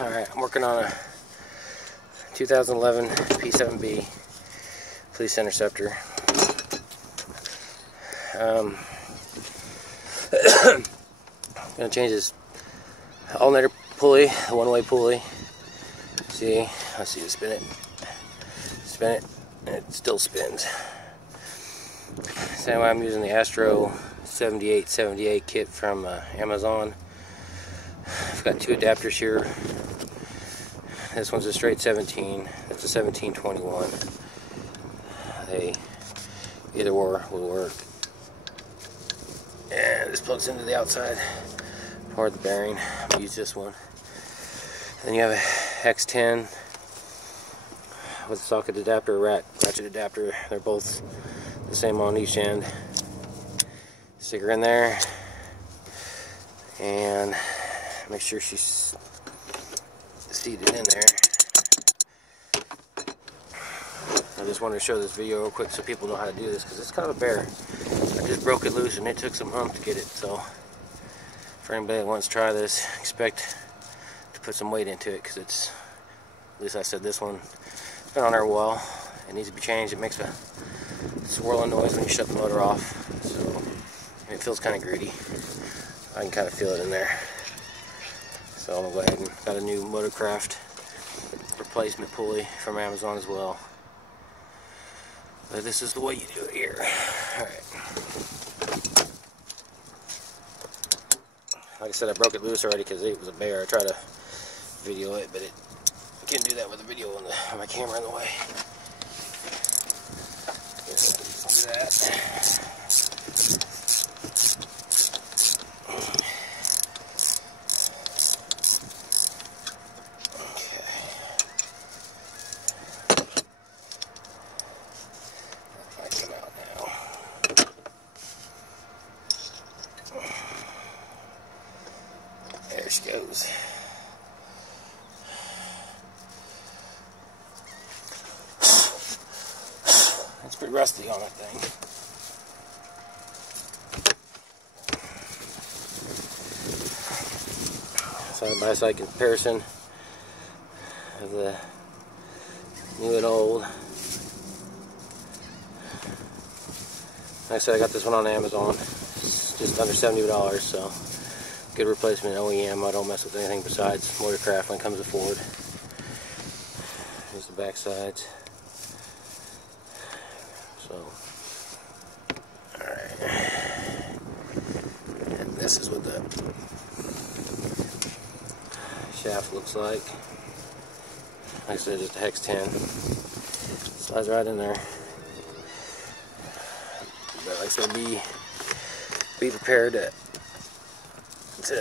Alright, I'm working on a 2011 P7B police interceptor. I'm going to change this alternator pulley, the one-way pulley. See, let's see, spin it, and it still spins. Same way I'm using the Astro 7878 kit from Amazon. I've got two adapters here. This one's a straight 17. That's a 1721. They either or will work. And this plugs into the outside part of the bearing. I'll use this one. Then you have a hex 10 with a socket adapter, ratchet adapter. They're both the same on each end. Stick her in there and make sure she's seated in there. I just wanted to show this video real quick so people know how to do this, because it's kind of a bear. I just broke it loose and it took some hump to get it. So for anybody that wants to try this, expect to put some weight into it, because it's, at least I said, this one, it's been on there a while. It needs to be changed. It makes a swirling noise when you shut the motor off, so it feels kind of gritty. I can kind of feel it in there. So I'm going to go ahead and got a new Motorcraft replacement pulley from Amazon as well. But this is the way you do it here. Alright. Like I said, I broke it loose already because it was a bear. I tried to video it, but I can't do that with a video on my camera in the way. Let's do that. There she goes. It's pretty rusty on that thing. Side by side comparison of the new and old. Like I said, I got this one on Amazon. It's just under $70, so good replacement OEM. I don't mess with anything besides Motorcraft when it comes to Ford. Here's the back sides. So, alright. And this is what the shaft looks like. Like I said, just a hex 10. Slides right in there. But like I said, be prepared to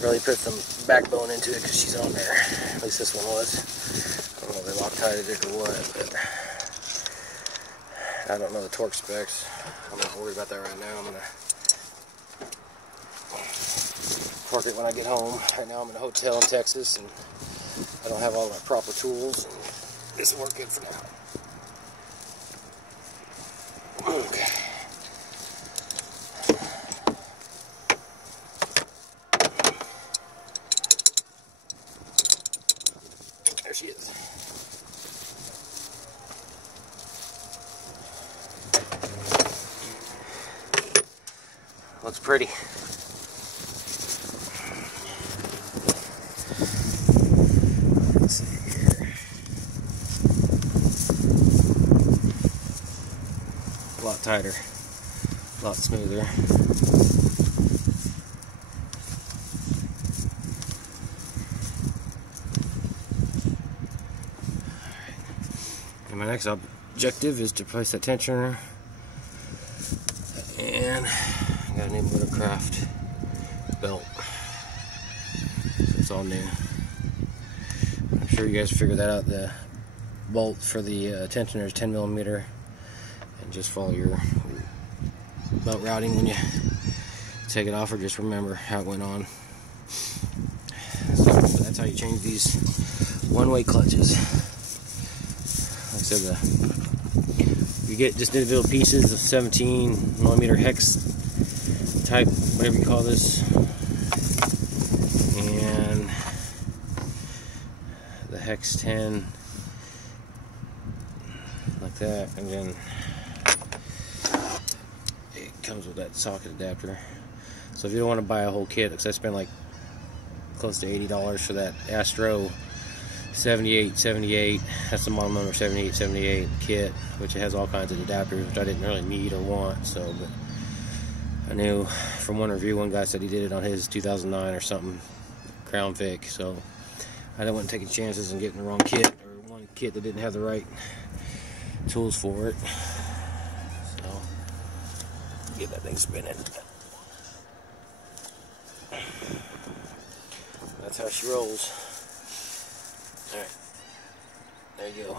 really put some backbone into it, because she's on there. At least this one was. I don't know if they Loctited it or what, but I don't know the torque specs. I'm not worried about that right now. I'm gonna torque it when I get home. Right now I'm in a hotel in Texas and I don't have all my proper tools, and this will work good for now. Okay. There she is. Looks pretty. Let's see here. A lot tighter, a lot smoother. And my next objective is to place that tensioner, and I got a new Motorcraft belt, so it's all new. I'm sure you guys figured that out. The bolt for the tensioner is 10mm, and just follow your belt routing when you take it off, or just remember how it went on. So that's how you change these one-way clutches. Like I said, you get just individual pieces of 17mm hex type, whatever you call this, and hex 10 like that, and then it comes with that socket adapter. So if you don't want to buy a whole kit, because I spent like close to $80 for that Astro 7878, that's the model number, 7878 kit, which it has all kinds of adapters, which I didn't really need or want. So, but I knew from one review, one guy said he did it on his 2009 or something Crown Vic, so I didn't want to take any chances in getting the wrong kit, or one kit that didn't have the right tools for it. So get that thing spinning. That's how she rolls. Alright, there you go.